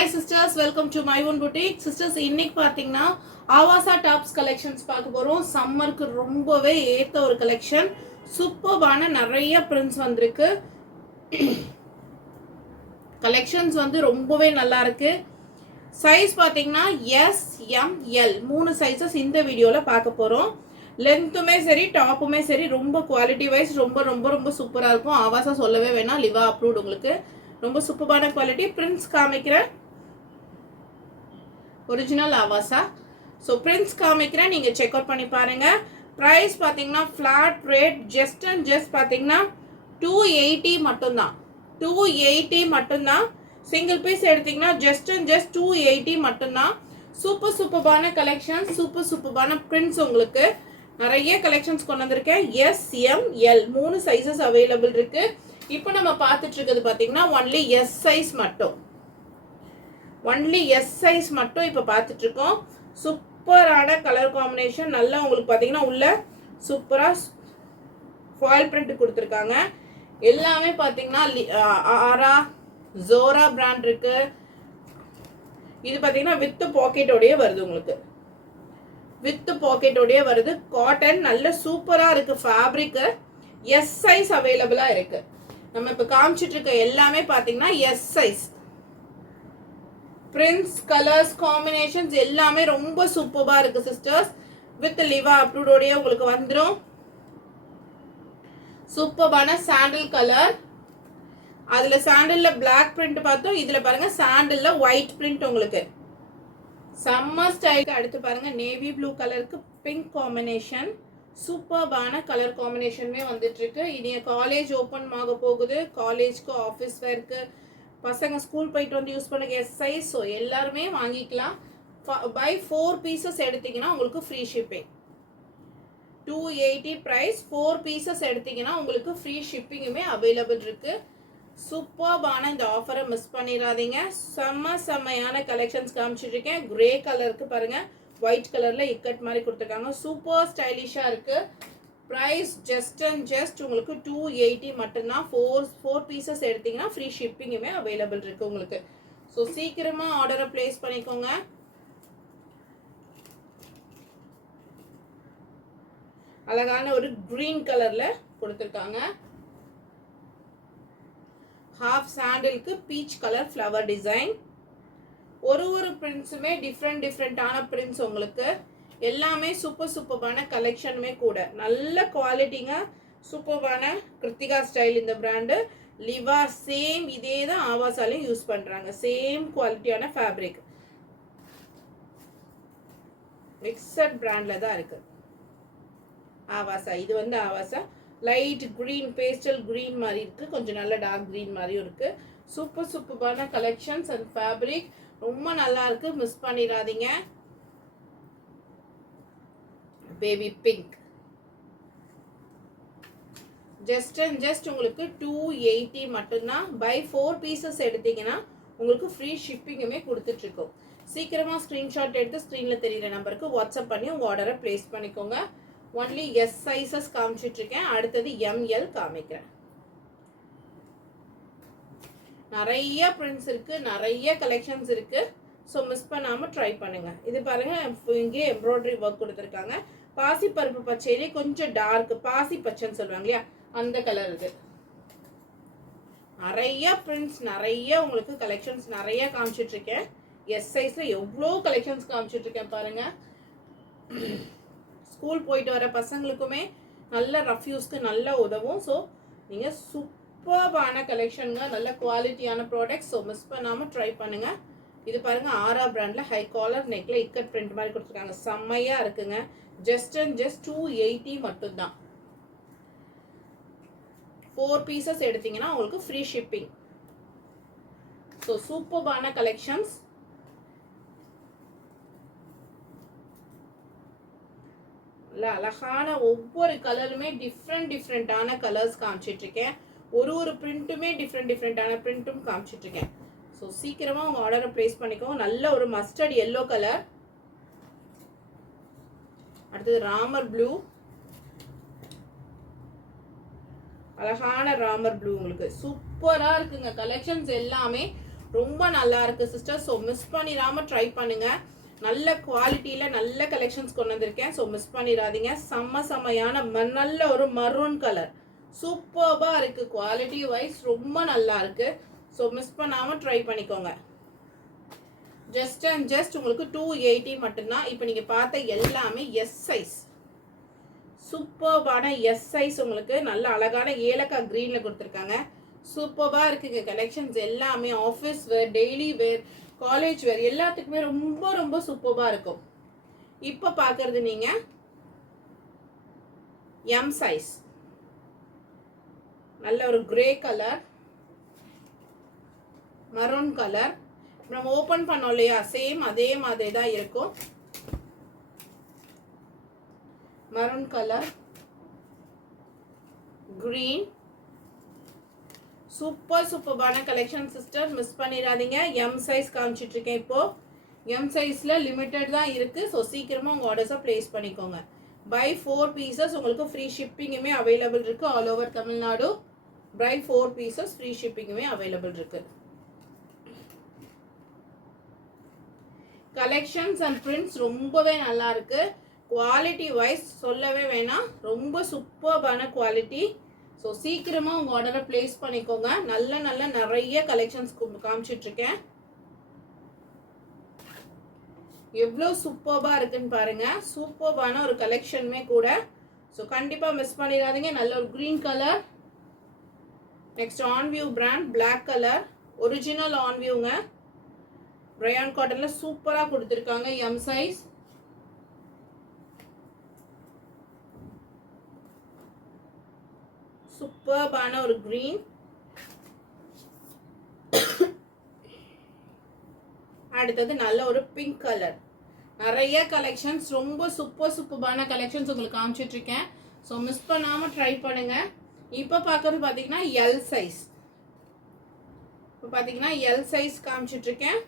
Hi sisters, welcome to my own boutique. Sisters, இன்னைக்கு பாத்தீங்கன்னா ஆவாசா tops collections பார்க்க போறோம். சம்மருக்கு ரொம்பவே ஏத்த ஒரு கலெக்ஷன். சூப்பர்பான நிறைய பிரிண்ட்ஸ் வந்திருக்கு. கலெக்ஷன்ஸ் வந்து ரொம்பவே நல்லா இருக்கு. சைஸ் பாத்தீங்கன்னா எஸ் எம் எல் மூணு சைஸஸ் இந்த வீடியோல பார்க்க போறோம். லென்த்துமே சரி டாப்புமே சரி ரொம்ப குவாலிட்டி வைஸ் ரொம்ப ரொம்ப ரொம்ப சூப்பரா இருக்கும். ஆவாசா சொல்லவே வேணாம், லிவா அப்ரூவ்ட் உங்களுக்கு. ரொம்ப சூப்பரான குவாலிட்டி. பிரிண்ட்ஸ் காமிக்கிறேன், ஒரிஜினல் ஆவாசா. ஸோ பிரிண்ட்ஸ் காமிக்கிறேன், நீங்கள் செக் அவுட் பண்ணி பாருங்க. ப்ரைஸ் பார்த்தீங்கன்னா flat rate just and just பார்த்தீங்கன்னா 280 மட்டும்தான். 280 மட்டும்தான். சிங்கிள் பீஸ் எடுத்தீங்கன்னா ஜஸ்ட் அண்ட் ஜஸ்ட் 280 மட்டும்தான். சூப்பர் சூப்பர்பான கலெக்ஷன், சூப்பர்பான பிரிண்ட்ஸ் உங்களுக்கு நிறைய கலெக்ஷன்ஸ் கொண்டு வந்திருக்கேன். எஸ் எம் எல் மூணு சைஸஸ் அவைலபிள் இருக்கு. இப்போ நம்ம பார்த்துட்டு இருக்கிறது பார்த்தீங்கன்னா ஒன்லி எஸ் சைஸ் மட்டும். ஒன்லி எஸ் சைஸ் மட்டும் இப்போ பார்த்துட்டு இருக்கோம். சூப்பரான கலர் காம்பினேஷன். நல்லா உங்களுக்கு பார்த்தீங்கன்னா உள்ள சூப்பராக ஃபாயில் பிரிண்ட் கொடுத்துருக்காங்க. எல்லாமே பார்த்தீங்கன்னா ஆரா ஜோரா பிராண்ட் இருக்கு. இது பார்த்தீங்கன்னா வித் பாக்கெட்டோடய வருது உங்களுக்கு. வித் பாக்கெட்டோடய வருது. காட்டன் நல்ல சூப்பராக இருக்கு. ஃபேப்ரிக் எஸ் சைஸ் அவைலபிளாக இருக்கு. நம்ம இப்போ காமிச்சிட்டு இருக்க எல்லாமே பார்த்தீங்கன்னா S size. Prints colours combinations எல்லாமே ரொம்ப சூப்பரா இருக்கு சிஸ்டர்ஸ். வித் லிவா அப்ரூவ்டோடய உங்களுக்கு வந்துடும். சூப்பரான சாண்டில் கலர். அதுல சாண்டில்ல பிளாக் பிரிண்ட் பார்த்தோம். இதுல பாருங்க சாண்டில்ல ஒயிட் பிரிண்ட் உங்களுக்கு. சம்மர் ஸ்டைலுக்கு அடுத்து பாருங்க நேவி ப்ளூ கலருக்கு பிங்க் காம்பினேஷன். சூப்பர்பான கலர் காம்பினேஷனுமே வந்துட்டு இருக்கு. இனி காலேஜ் ஓப்பன் ஆக போகுது. காலேஜ்க்கு ஆஃபீஸ் வேர்க்கு பசங்க ஸ்கூல் போயிட்டு வந்து யூஸ் பண்ணுங்க. S size. ஸோ எல்லாருமே வாங்கிக்கலாம். பை 4 பீசஸ் எடுத்தீங்கன்னா உங்களுக்கு ஃப்ரீ ஷிப்பிங். 280 ப்ரைஸ். 4 பீசஸ் எடுத்தீங்கன்னா உங்களுக்கு ஃப்ரீ ஷிப்பிங்குமே அவைலபிள் இருக்கு. சூப்பர்பான இந்த ஆஃபரை மிஸ் பண்ணிடாதீங்க. செம்மையான கலெக்ஷன்ஸ் காமிச்சிட்டு இருக்கேன். கிரே கலருக்கு பாருங்க, ஒயிட் கலர்ல இக்கட் மாதிரி கொடுத்துருக்காங்க. சூப்பர் ஸ்டைலிஷா இருக்கு. ப்ரைஸ் ஜஸ்ட் அண்ட் ஜஸ்ட் உங்களுக்கு 280 மட்டும்தான். 4 பீசஸ் எடுத்தீங்கன்னா ஃப்ரீ ஷிப்பிங்குமே அவைலபிள் இருக்கு உங்களுக்கு. ஸோ சீக்கிரமா ஆர்டரை பிளேஸ் பண்ணிக்கோங்க. அழகான ஒரு கிரீன் கலர்ல கொடுத்துருக்காங்க. ஹாஃப் சாண்டிலுக்கு பீச் கலர் ஃப்ளவர் டிசைன். ஒரு பிரிண்ட்ஸுமே டிஃப்ரெண்டான பிரிண்ட்ஸ் உங்களுக்கு. எல்லாமே சூப்பர்பான கலெக்ஷனுமே கூட. நல்ல குவாலிட்டிங்க. சூப்பர்பான கிருத்திகா ஸ்டைல் இந்த பிராண்டு. லிவா சேம் இதே தான் ஆவாசாலையும் யூஸ் பண்றாங்க. சேம் குவாலிட்டியான ஃபேப்ரிக். மிக்சட் பிராண்ட்ல தான் இருக்கு ஆவாசா. இது வந்து ஆவாசா லைட் கிரீன், பேஸ்டல் கிரீன் மாதிரி இருக்கு. கொஞ்சம் நல்ல டார்க் கிரீன் மாதிரியும் இருக்கு. சூப்பர்பான கலெக்ஷன்ஸ் அண்ட் ஃபேப்ரிக் ரொம்ப நல்லா இருக்கு. மிஸ் பண்ணிடாதீங்க. Baby pink just and just உங்களுக்கு 280 மட்டும்தான். பை 4 பீசஸ் எடுத்தீங்கன்னா உங்களுக்கு ஃப்ரீ ஷிப்பிங்குமே கொடுத்துட்டு இருக்கோம். சீக்கிரமா ஸ்கிரீன்ஷாட் எடுத்து ஸ்கிரீன்ல தெரியுற நம்பருக்கு வாட்ஸ்அப் பண்ணி உங்க ஆர்டரை பிளேஸ் பண்ணிக்கோங்க. ஒன்லி எஸ் சைஸஸ் காமிச்சிட்டு இருக்கேன். அடுத்தது எம்எல் காமிக்கிறேன். நிறைய பிரிண்ட்ஸ் இருக்கு, நிறைய கலெக்ஷன்ஸ் இருக்கு. ஸோ மிஸ் பண்ணாம ட்ரை பண்ணுங்க. இது பாருங்க, இங்கே எம்ப்ராய்டரி ஒர்க் கொடுத்துருக்காங்க. பாசி பருப்பு பச்சையிலே கொஞ்சம் டார்க் பாசி பச்சைன்னு சொல்லுவாங்க இல்லையா, அந்த கலர் இது. நிறைய பிரிண்ட்ஸ், நிறைய உங்களுக்கு கலெக்ஷன்ஸ் நிறைய காமிச்சிட்டு இருக்கேன். எஸ் சைஸ்ல எவ்வளோ கலெக்ஷன்ஸ் காமிச்சிட்டு இருக்கேன் பாருங்க. ஸ்கூல் போயிட்டு வர பசங்களுக்குமே நல்ல ரஃப் யூஸ்க்கு நல்ல உதவும். ஸோ நீங்கள் சூப்பர்பான கலெக்ஷனுங்க, நல்ல குவாலிட்டியான ப்ராடக்ட்ஸ். ஸோ மிஸ் பண்ணாமல் ட்ரை பண்ணுங்க. இது பாருங்க ஆரா பிராண்ட்ல ஹை காலர் நெக்ல இக்கட் பிரிண்ட் மாதிரி கொடுத்துருக்காங்க. செம்மையா இருக்குங்க. ஜஸ்ட் அண்ட் ஜஸ்ட் 280 மட்டும்தான். 4 பீசஸ் எடுத்தீங்கன்னா உங்களுக்கு ஃப்ரீ ஷிப்பிங். ஸோ சூப்பர்பான கலெக்ஷன்ஸ். அழகான ஒவ்வொரு கலருமே டிஃப்ரெண்டான கலர்ஸ் காமிச்சிட்டு இருக்கேன். ஒரு பிரிண்ட்டுமே டிஃப்ரெண்டான பிரிண்ட்டும் காமிச்சிட்டு இருக்கேன். ஸோ சீக்கிரமா உங்க ஆர்டரை பிளேஸ் பண்ணிக்கோங்க. நல்ல ஒரு மஸ்டர்ட் எல்லோ கலர். அடுத்தது ராமர் ப்ளூ. அழகான ராமர் ப்ளூ உங்களுக்கு சூப்பரா இருக்குங்க. கலெக்ஷன்ஸ் எல்லாமே ரொம்ப நல்லா இருக்கு சிஸ்டர். ஸோ மிஸ் பண்ணிடாம ட்ரை பண்ணுங்க. நல்ல குவாலிட்டியில் நல்ல கலெக்ஷன்ஸ் கொண்டு வந்திருக்கேன். ஸோ மிஸ் பண்ணிடாதீங்க. செம்மையான நல்ல ஒரு மரூன் கலர் சூப்பர்பாக இருக்குது. குவாலிட்டி வைஸ் ரொம்ப நல்லா இருக்குது. ஸோ மிஸ் பண்ணாமல் ட்ரை பண்ணிக்கோங்க. ஜஸ்ட் அண்ட் ஜஸ்ட் உங்களுக்கு 280 மட்டும்தான். இப்போ நீங்கள் பார்த்த எல்லாமே எஸ் சைஸ், சூப்பர்பான எஸ் சைஸ். உங்களுக்கு நல்ல அழகான ஏலக்காய் க்ரீனில் கொடுத்துருக்காங்க. சூப்பர்பாக இருக்குங்க கலெக்ஷன்ஸ் எல்லாமே. ஆஃபீஸ் வேர், டெய்லி வேர், காலேஜ் வேர் எல்லாத்துக்குமே ரொம்ப ரொம்ப சூப்பர்பாக இருக்கும். இப்போ பார்க்கறது நீங்கள் எம் சைஸ், நல்ல ஒரு கிரே கலர், மரூன் கலர். நம்ம ஓப்பன் பண்ணோம் இல்லையா, சேம் அதே மாதிரி தான் இருக்கும். மரூன் கலர், கிரீன், சூப்பர்பான கலெக்ஷன் சிஸ்டர். மிஸ் பண்ணிடாதீங்க. எம் சைஸ் காமிச்சிட்டு இருக்கேன். இப்போ எம் சைஸ்ல லிமிட்டட் தான் இருக்கு. ஸோ சீக்கிரமா உங்க ஆர்டர்ஸை பிளேஸ் பண்ணிக்கோங்க. பை 4 பீசஸ் உங்களுக்கு ஃப்ரீ ஷிப்பிங்குமே அவைலபிள் இருக்கு. All over Tamil Nadu by 4 pieces free ஷிப்பிங்குமே அவைலபிள் இருக்கு. கலெக்ஷன்ஸ் அண்ட் பிரிண்ட்ஸ் ரொம்பவே நல்லா இருக்கு. குவாலிட்டி வைஸ் சொல்லவே வேணாம், ரொம்ப சூப்பர்பான குவாலிட்டி. ஸோ சீக்கிரமாக உங்கள் ஆர்டரை பிளேஸ் பண்ணிக்கோங்க. நல்ல நிறைய கலெக்ஷன்ஸ் காமிச்சிட்ருக்கேன். எவ்வளோ சூப்பர்பாக இருக்குன்னு பாருங்க. சூப்பர்பான ஒரு கலெக்ஷனுமே கூட. ஸோ கண்டிப்பாக மிஸ் பண்ணிடாதீங்க. நல்ல ஒரு க்ரீன் கலர். நெக்ஸ்ட் ஆன்வியூ பிராண்ட் பிளாக் கலர், ஒரிஜினல் ஆன்வியூங்க. ரயான் காட்டனில் சூப்பராக கொடுத்துருக்காங்க. எம் சைஸ், சூப்பர்பான ஒரு கிரீன். அடுத்தது நல்ல ஒரு பிங்க் கலர். நிறைய கலெக்ஷன்ஸ், ரொம்ப சூப்பர்பான கலெக்ஷன்ஸ் உங்களுக்கு காமிச்சிட்டு இருக்கேன். ஸோ மிஸ் பண்ணாமல் ட்ரை பண்ணுங்க. இப்போ பார்க்கறது பார்த்தீங்கன்னா எல் சைஸ். இப்போ பார்த்தீங்கன்னா எல் சைஸ் காமிச்சிட்டு இருக்கேன்.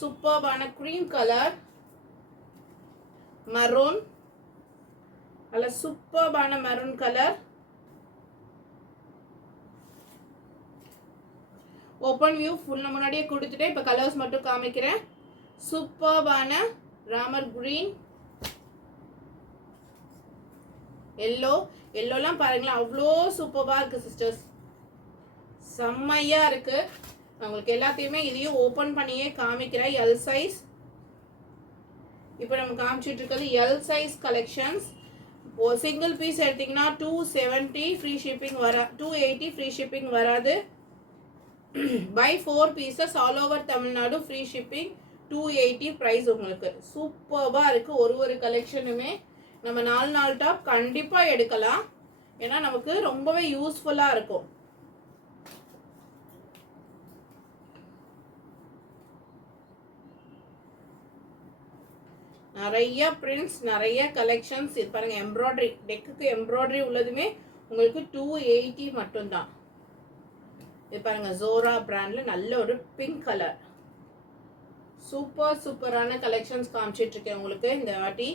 சூப்பர்பான க்ரீம் கலர், மரூன், நல்ல சூப்பர்பான maroon colour. Open view full முன்னாடியே கொடுத்துட்டேன். இப்போ கலர்ஸ் மட்டும் காமிக்கிறேன். சூப்பர்பான ராமர் கிரீன், எல்லோலாம் பாருங்களேன், அவ்வளோ சூப்பர்பாக இருக்குது சிஸ்டர்ஸ். செம்மையாக இருக்குது. உங்களுக்கு எல்லாத்தையுமே இதையும் ஓப்பன் பண்ணியே காமிக்கிறேன். L size. இப்போ நம்ம காமிச்சிட்டு இருக்கிறது எல் சைஸ் கலெக்ஷன்ஸ். ஒரு சிங்கிள் பீஸ் எடுத்தீங்கன்னா 270 ஃப்ரீ ஷிப்பிங் 280 ஃப்ரீ ஷிப்பிங் வராது. By 4 pieces all over Tamil Nadu free shipping 280 price உங்களுக்கு. சூப்பர்பாக இருக்குது. ஒரு கலெக்ஷனுமே நம்ம 4 டாப் கண்டிப்பாக எடுக்கலாம். ஏன்னா நமக்கு ரொம்பவே யூஸ்ஃபுல்லாக இருக்கும். நிறைய பிரிண்ட்ஸ், நிறைய கலெக்ஷன்ஸ். இது பாருங்க, எம்ப்ராய்டரி, நெக்குக்கு எம்ப்ராய்டரி உள்ளதுமே உங்களுக்கு 280 மட்டும்தான். இது பாருங்க, ஜோரா பிராண்ட்ல நல்ல ஒரு பிங்க் கலர். சூப்பரான கலெக்ஷன்ஸ் காமிச்சிட்டு இருக்கேன் உங்களுக்கு இந்த வாட்டி.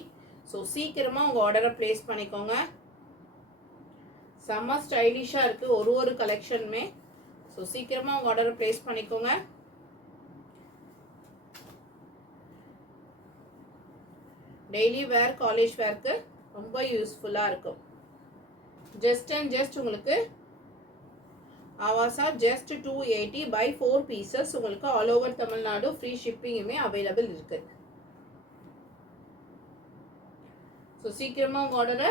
ஸோ சீக்கிரமா உங்க ஆர்டரை பிளேஸ் பண்ணிக்கோங்க. செம்ம ஸ்டைலிஷா இருக்கு ஒரு கலெக்ஷனுமே. ஸோ சீக்கிரமா உங்க ஆர்டரை பிளேஸ் பண்ணிக்கோங்க. டெய்லி வேர், காலேஜ் வேர்க்கு ரொம்ப யூஸ்ஃபுல்லாக இருக்கும். ஜஸ்ட் அண்ட் ஜஸ்ட் உங்களுக்கு ஆவாசா ஜஸ்ட் 280 பை 4 பீசஸ் உங்களுக்கு ஆல் ஓவர் தமிழ்நாடு ஃப்ரீ ஷிப்பிங்குமே அவைலபிள் இருக்கு. ஸோ சீக்கிரமாக உங்கள் ஆர்டரை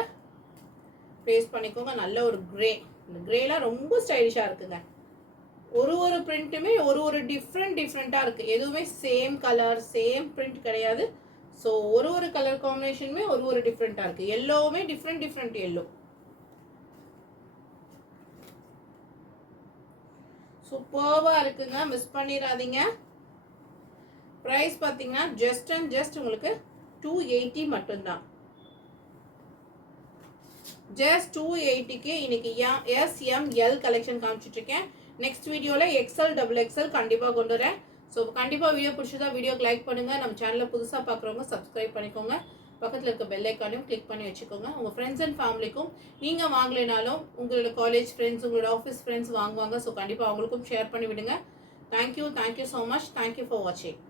ப்ளேஸ் பண்ணிக்கோங்க. நல்ல ஒரு கிரே, இந்த கிரேலாம் ரொம்ப ஸ்டைலிஷாக இருக்குங்க. ஒரு பிரிண்ட்டுமே ஒரு டிஃப்ரெண்ட்டாக இருக்குது. எதுவுமே சேம் கலர் சேம் பிரிண்ட் கிடையாது. ஸோ ஒரு கலர் காம்பினேஷனுமே ஒரு டிஃப்ரெண்ட்டாக இருக்குது. எல்லோவுமே டிஃப்ரெண்ட் எல்லோ. சூப்பர்வாக இருக்குங்க. மிஸ் பண்ணிடாதீங்க. ப்ரைஸ் பார்த்தீங்கன்னா ஜஸ்ட் அண்ட் ஜஸ்ட் உங்களுக்கு 280 மட்டும்தான். ஜஸ்ட் 280க்கு இன்னைக்கு SML கலெக்ஷன் காமிச்சிட்டு இருக்கேன். நெக்ஸ்ட் வீடியோவில் XL XXL கண்டிப்பாக கொண்டு வரேன். ஸோ கண்டிப்பாக வீடியோ பிடிச்சதா வீடியோக்கு லைக் பண்ணுங்கள். நம்ம சேனலை புதுசாக பார்க்குறவங்க சப்ஸ்கிரைப் பண்ணிக்கோங்க. பக்கத்தில் இருக்க பெல் ஐக்கானையும் கிளிக் பண்ணி வச்சுக்கோங்க. உங்கள் ஃப்ரெண்ட்ஸ் அண்ட் ஃபேமிலிக்கும் நீங்கள் வாங்கலைனாலும் உங்களோட காலேஜ் ஃப்ரெண்ட்ஸ், உங்களோட ஆஃபீஸ் ஃப்ரெண்ட்ஸ் வாங்குவாங்க. ஸோ கண்டிப்பாக அவங்களுக்கும் ஷேர் பண்ணி விடுங்க. Thank you so much. Thank you for வாட்சிங்.